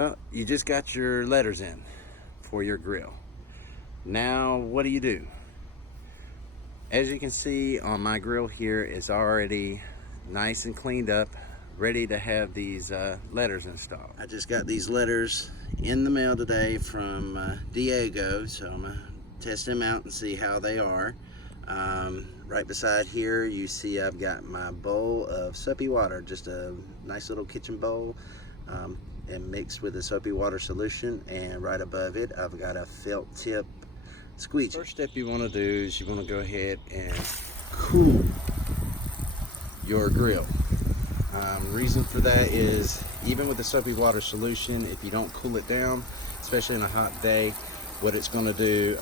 Well, you just got your letters in for your grill. Now, what do? As you can see on my grill here, it's already nice and cleaned up, ready to have these letters installed. I just got these letters in the mail today from Diego, so I'm gonna test them out and see how they are. Right beside here, you see I've got my bowl of soapy water, just a nice little kitchen bowl, and mixed with a soapy water solution. And right above it, I've got a felt tip squeegee. First step you want to do is you want to go ahead and cool your grill. Reason for that is, even with the soapy water solution, if you don't cool it down, especially on a hot day, what it's going to do,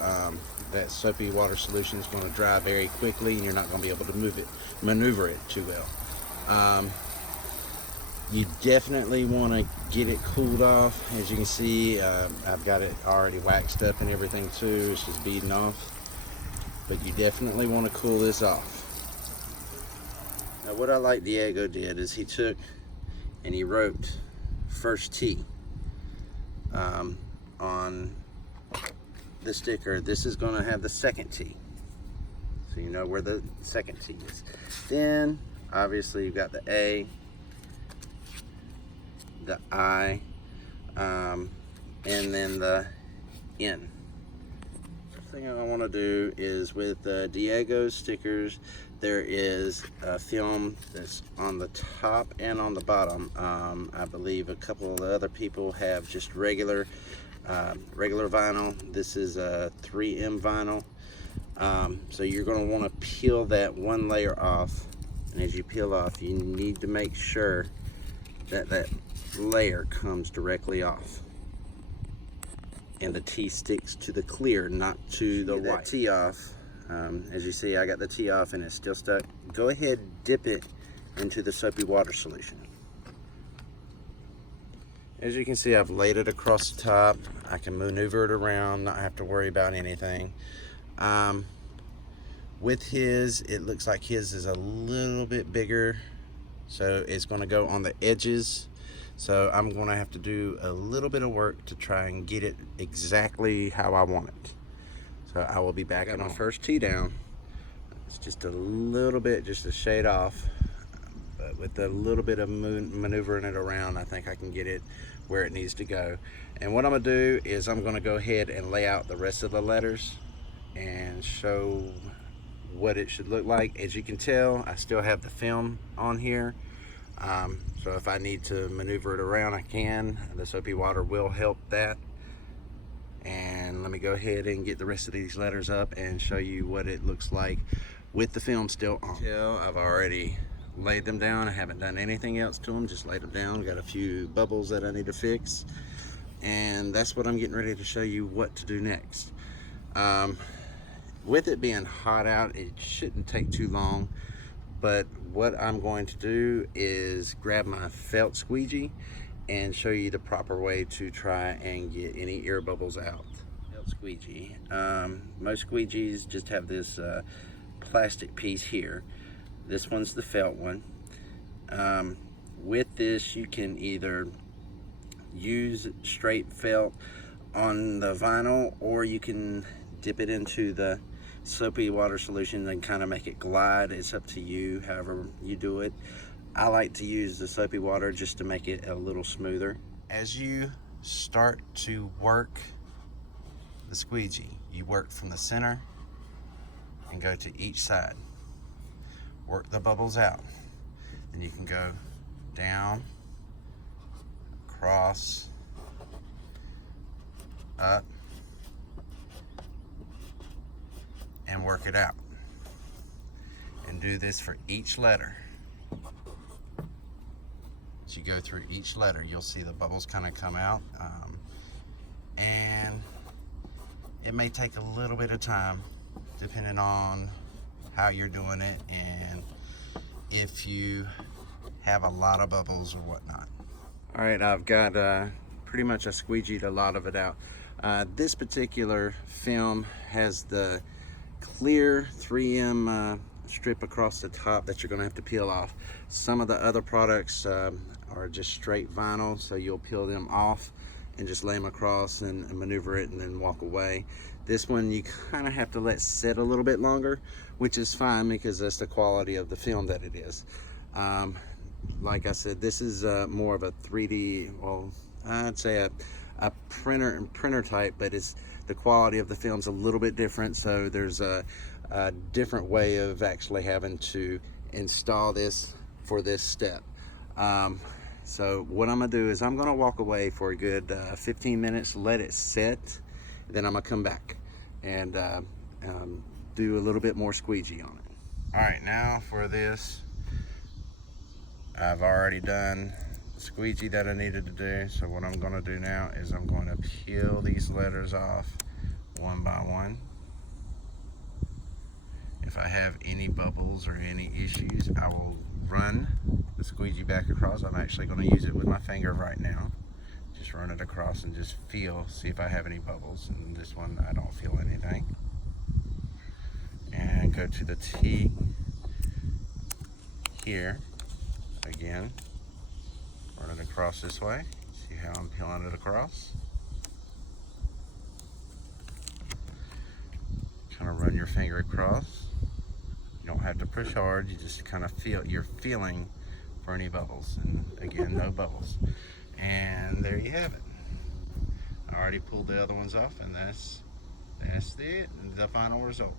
that soapy water solution is going to dry very quickly, and you're not going to be able to maneuver it too well. You definitely want to get it cooled off. As you can see, I've got it already waxed up and everything too. It's just beading off. But you definitely want to cool this off. Now, what I like Diego did is he took and he wrote first T on the sticker. This is going to have the second T, so you know where the second T is. Then obviously you've got the A, the I, and then the N. The thing I want to do is, with Diego's stickers, there is a film that's on the top and on the bottom. I believe a couple of the other people have just regular vinyl. This is a 3M vinyl. So you're going to want to peel that one layer off, and as you peel off, you need to make sure that that layer comes directly off and the T sticks to the clear, not to the white. T off. As you see, I got the T off and it's still stuck. Go ahead, dip it into the soapy water solution. As you can see, I've laid it across the top. I can maneuver it around, not have to worry about anything. With his, it looks like his is a little bit bigger, so it's going to go on the edges. So I'm going to have to do a little bit of work to try and get it exactly how I want it. So I will be back on my first T down. It's just a little bit, just a shade off. But with a little bit of maneuvering it around, I think I can get it where it needs to go. And what I'm going to do is I'm going to go ahead and lay out the rest of the letters and show what it should look like. As you can tell, I still have the film on here. So if I need to maneuver it around, I can. The soapy water will help that. And let me go ahead and get the rest of these letters up and show you what it looks like with the film still on. I've already laid them down. I haven't done anything else to them, just laid them down. Got a few bubbles that I need to fix, and that's what I'm getting ready to show you what to do next. With it being hot out, it shouldn't take too long, but what I'm going to do is grab my felt squeegee and show you the proper way to try and get any air bubbles out. Felt squeegee. Most squeegees just have this plastic piece here. This one's the felt one. With this, you can either use straight felt on the vinyl, or you can dip it into the soapy water solution and kind of make it glide. It's up to you, however you do it. I like to use the soapy water just to make it a little smoother. As you start to work the squeegee, you work from the center and go to each side. Work the bubbles out. Then you can go down, across, up, and work it out. And do this for each letter. As you go through each letter, you'll see the bubbles kind of come out, and it may take a little bit of time depending on how you're doing it and if you have a lot of bubbles or whatnot. All right, I've got pretty much I squeegeed a lot of it out. This particular film has the clear 3M strip across the top that you're going to have to peel off. Some of the other products are are just straight vinyl, so you'll peel them off and just lay them across and maneuver it and then walk away. This one you kind of have to let sit a little bit longer, which is fine because that's the quality of the film that it is. Like I said, this is more of a 3D, well, I'd say a printer type, but it's the quality of the film's a little bit different, so there's a different way of actually having to install this for this step. So what I'm gonna do is I'm gonna walk away for a good 15 minutes, let it sit, then I'm gonna come back and do a little bit more squeegee on it. All right, now for this, I've already done the squeegee that I needed to do. So what I'm gonna do now is I'm going to peel these letters off one by one. If I have any bubbles or any issues, I will run the squeegee back across. I'm actually going to use it with my finger right now. Just run it across and just feel, see if I have any bubbles. And this one, I don't feel anything. And go to the T here again. Run it across this way. See how I'm peeling it across? Kind of run your finger across. You don't have to push hard, you just kind of feel, you're feeling for any bubbles. And again, no bubbles. And there you have it. I already pulled the other ones off, and that's the final result.